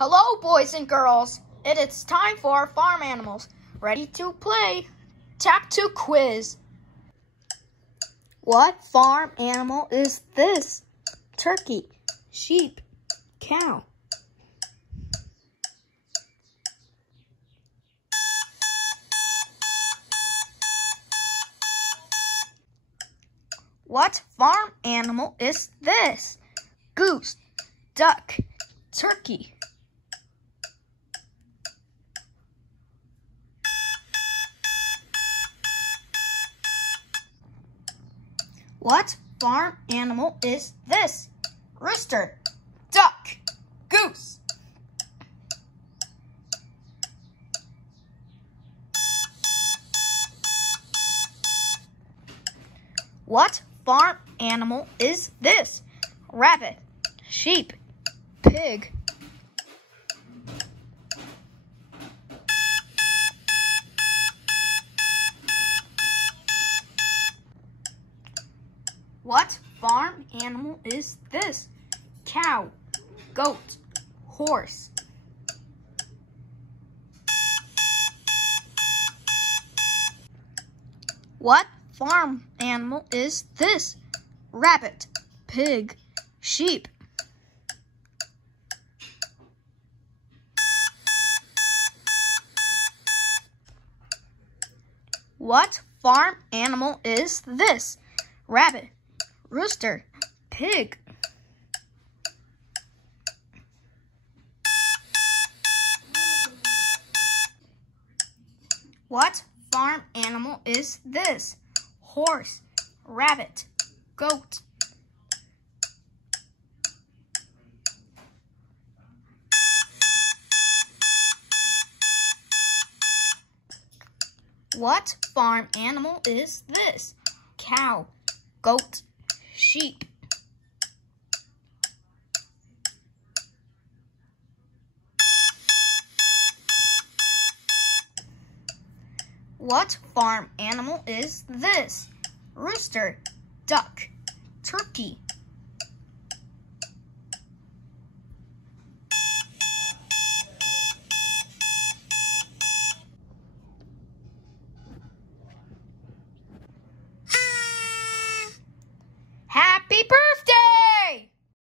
Hello, boys and girls. It is time for our farm animals. Ready to play? Tap to quiz. What farm animal is this? Turkey, sheep, cow. What farm animal is this? Goose, duck, turkey. What farm animal is this? Rooster, duck, goose. What farm animal is this? Rabbit, sheep, pig. What farm animal is this? Cow, goat, horse. What farm animal is this? Rabbit, pig, sheep. What farm animal is this? Rabbit, rooster, pig. What farm animal is this? Horse, rabbit, goat. What farm animal is this? Cow, goat, sheep. What farm animal is this? Rooster, duck, turkey.